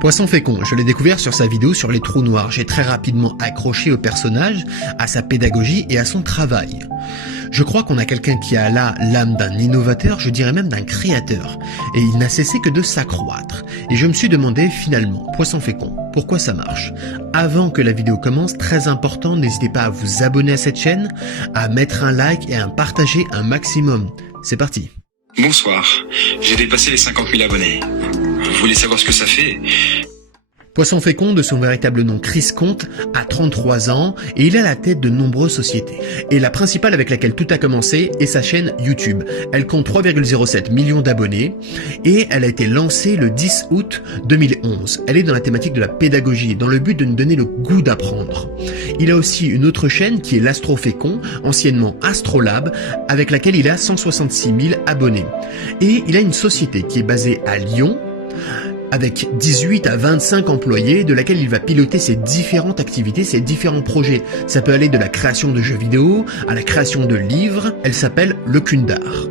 Poisson fécond, je l'ai découvert sur sa vidéo sur les trous noirs. J'ai très rapidement accroché au personnage, à sa pédagogie et à son travail. Je crois qu'on a quelqu'un qui a là l'âme d'un innovateur, je dirais même d'un créateur. Et il n'a cessé que de s'accroître. Et je me suis demandé finalement, Poisson fécond, pourquoi ça marche? Avant que la vidéo commence, très important, n'hésitez pas à vous abonner à cette chaîne, à mettre un like et à partager un maximum. C'est parti. Bonsoir, j'ai dépassé les 50 000 abonnés. Vous voulez savoir ce que ça fait? Poisson fécond, de son véritable nom Chris Comte, a 33 ans et il est à la tête de nombreuses sociétés. Et la principale avec laquelle tout a commencé est sa chaîne YouTube. Elle compte 3,07 millions d'abonnés et elle a été lancée le 10 août 2011. Elle est dans la thématique de la pédagogie, dans le but de nous donner le goût d'apprendre. Il a aussi une autre chaîne qui est l'Astro Fécond, anciennement Astrolab, avec laquelle il a 166 000 abonnés. Et il a une société qui est basée à Lyon, avec 18 à 25 employés, de laquelle il va piloter ses différentes activités, ses différents projets. Ça peut aller de la création de jeux vidéo à la création de livres. Elle s'appelle Le Kundar.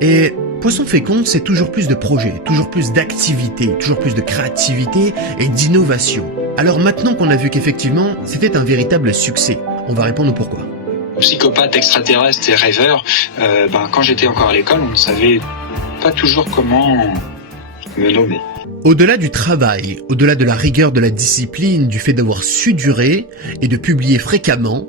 Et Poisson fécond, c'est toujours plus de projets, toujours plus d'activités, toujours plus de créativité et d'innovation. Alors maintenant qu'on a vu qu'effectivement, c'était un véritable succès, on va répondre au pourquoi. Psychopathe, extraterrestre et rêveur, quand j'étais encore à l'école, on ne savait pas toujours comment me nommer. Au-delà du travail, au-delà de la rigueur de la discipline, du fait d'avoir su durer et de publier fréquemment,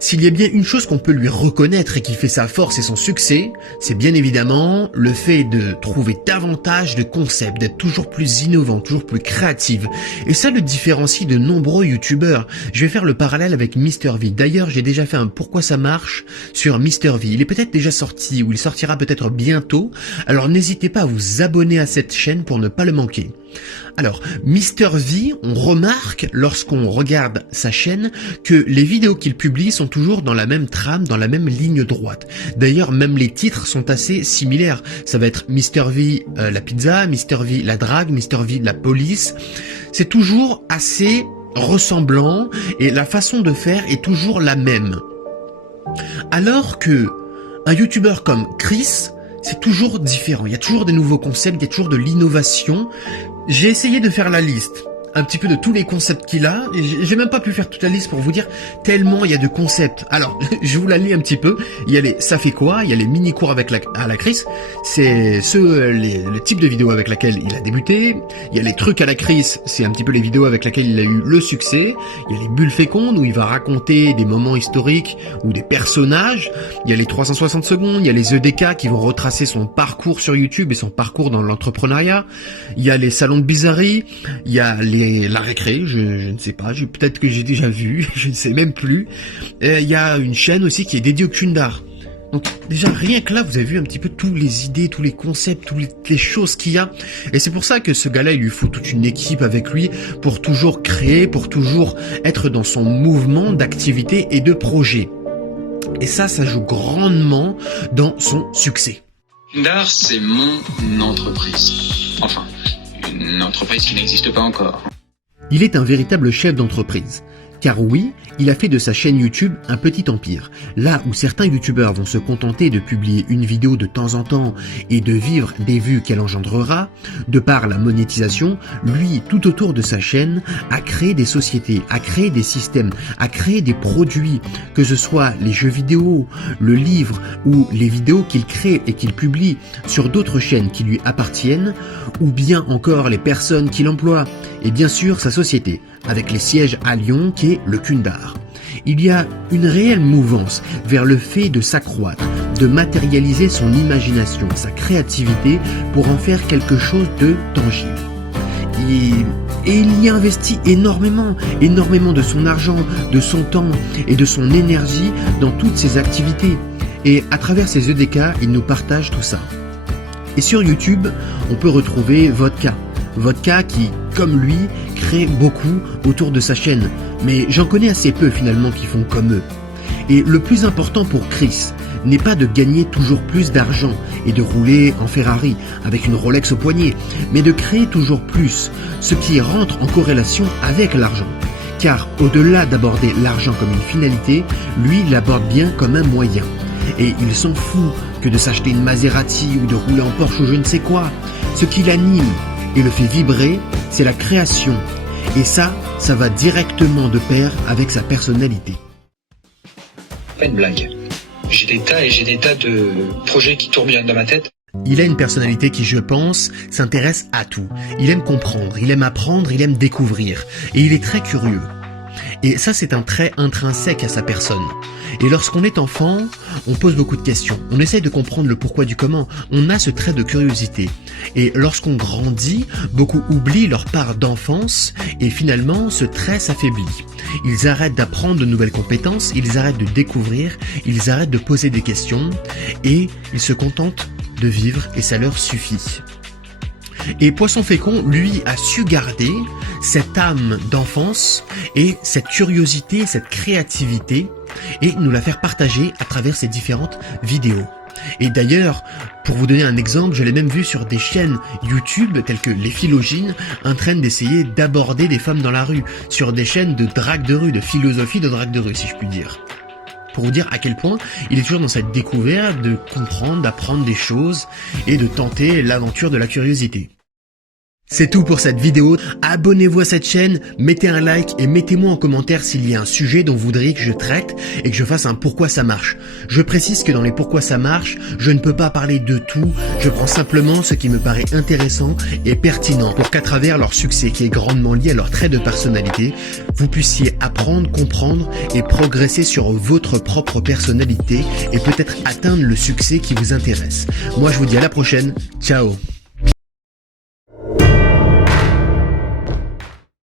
s'il y a bien une chose qu'on peut lui reconnaître et qui fait sa force et son succès, c'est bien évidemment le fait de trouver davantage de concepts, d'être toujours plus innovant, toujours plus créatif. Et ça le différencie de nombreux youtubeurs. Je vais faire le parallèle avec MrV. D'ailleurs, j'ai déjà fait un pourquoi ça marche sur MrV. Il est peut-être déjà sorti ou il sortira peut-être bientôt. Alors n'hésitez pas à vous abonner à cette chaîne pour ne pas le manquer. Alors, MrV, on remarque lorsqu'on regarde sa chaîne que les vidéos qu'il publie sont toujours dans la même trame, dans la même ligne droite. D'ailleurs, même les titres sont assez similaires. Ça va être MrV la pizza, MrV la drague, MrV la police. C'est toujours assez ressemblant et la façon de faire est toujours la même. Alors que un youtubeur comme Chris, c'est toujours différent, il y a toujours des nouveaux concepts, il y a toujours de l'innovation. J'ai essayé de faire la liste un petit peu de tous les concepts qu'il a, et j'ai même pas pu faire toute la liste pour vous dire tellement il y a de concepts. Alors, je vous la lis un petit peu. Il y a les ça fait quoi, il y a les mini cours avec à la Chris, c'est le type de vidéo avec laquelle il a débuté. Il y a les trucs à la Chris, c'est un petit peu les vidéos avec lesquelles il a eu le succès. Il y a les bulles fécondes où il va raconter des moments historiques ou des personnages. Il y a les 360 secondes, il y a les EDK qui vont retracer son parcours sur YouTube et son parcours dans l'entrepreneuriat. Il y a les salons de bizarrerie, il y a la récré, je ne sais pas, peut-être que j'ai déjà vu, je ne sais même plus. Il y a une chaîne aussi qui est dédiée au Kundar. Donc déjà rien que là vous avez vu un petit peu toutes les idées, tous les concepts, toutes les choses qu'il y a. Et c'est pour ça que ce gars-là, il lui faut toute une équipe avec lui pour toujours créer, pour toujours être dans son mouvement d'activité et de projet. Et ça joue grandement dans son succès. Kundar, c'est mon entreprise. Enfin, une entreprise qui n'existe pas encore. Il est un véritable chef d'entreprise. Car oui, il a fait de sa chaîne YouTube un petit empire. Là où certains youtubeurs vont se contenter de publier une vidéo de temps en temps et de vivre des vues qu'elle engendrera, de par la monétisation, lui, tout autour de sa chaîne, a créé des sociétés, a créé des systèmes, a créé des produits, que ce soit les jeux vidéo, le livre ou les vidéos qu'il crée et qu'il publie sur d'autres chaînes qui lui appartiennent, ou bien encore les personnes qu'il emploie, et bien sûr sa société, avec les sièges à Lyon qui est le Kundar. Il y a une réelle mouvance vers le fait de s'accroître, de matérialiser son imagination, sa créativité pour en faire quelque chose de tangible. Et il y a investi énormément de son argent, de son temps et de son énergie dans toutes ses activités. Et à travers ses EDK, il nous partage tout ça. Et sur YouTube, on peut retrouver Vodka. Vodka qui, comme lui, crée beaucoup autour de sa chaîne. Mais j'en connais assez peu finalement qui font comme eux. Et le plus important pour Chris n'est pas de gagner toujours plus d'argent et de rouler en Ferrari avec une Rolex au poignet, mais de créer toujours plus, ce qui rentre en corrélation avec l'argent. Car au-delà d'aborder l'argent comme une finalité, lui il l'aborde bien comme un moyen. Et il s'en fout que de s'acheter une Maserati ou de rouler en Porsche ou je ne sais quoi. Ce qui l'anime, et le fait vibrer, c'est la création. Et ça va directement de pair avec sa personnalité. Pas une blague. J'ai des tas de projets qui tourbillonnent dans ma tête. Il a une personnalité qui, je pense, s'intéresse à tout. Il aime comprendre, il aime apprendre, il aime découvrir. Et il est très curieux. Et ça, c'est un trait intrinsèque à sa personne. Et lorsqu'on est enfant, on pose beaucoup de questions. On essaye de comprendre le pourquoi du comment. On a ce trait de curiosité. Et lorsqu'on grandit, beaucoup oublient leur part d'enfance et finalement, ce trait s'affaiblit. Ils arrêtent d'apprendre de nouvelles compétences, ils arrêtent de découvrir, ils arrêtent de poser des questions et ils se contentent de vivre et ça leur suffit. Et Poisson Fécond, lui, a su garder cette âme d'enfance et cette curiosité, cette créativité et nous la faire partager à travers ses différentes vidéos. Et d'ailleurs, pour vous donner un exemple, je l'ai même vu sur des chaînes YouTube telles que Les Philogines, en train d'essayer d'aborder des femmes dans la rue, sur des chaînes de drague de rue, de philosophie de drague de rue, si je puis dire. Pour vous dire à quel point il est toujours dans cette découverte de comprendre, d'apprendre des choses et de tenter l'aventure de la curiosité. C'est tout pour cette vidéo. Abonnez-vous à cette chaîne, mettez un like et mettez-moi en commentaire s'il y a un sujet dont vous voudriez que je traite et que je fasse un pourquoi ça marche. Je précise que dans les pourquoi ça marche, je ne peux pas parler de tout, je prends simplement ce qui me paraît intéressant et pertinent pour qu'à travers leur succès qui est grandement lié à leur trait de personnalité, vous puissiez apprendre, comprendre et progresser sur votre propre personnalité et peut-être atteindre le succès qui vous intéresse. Moi je vous dis à la prochaine, ciao.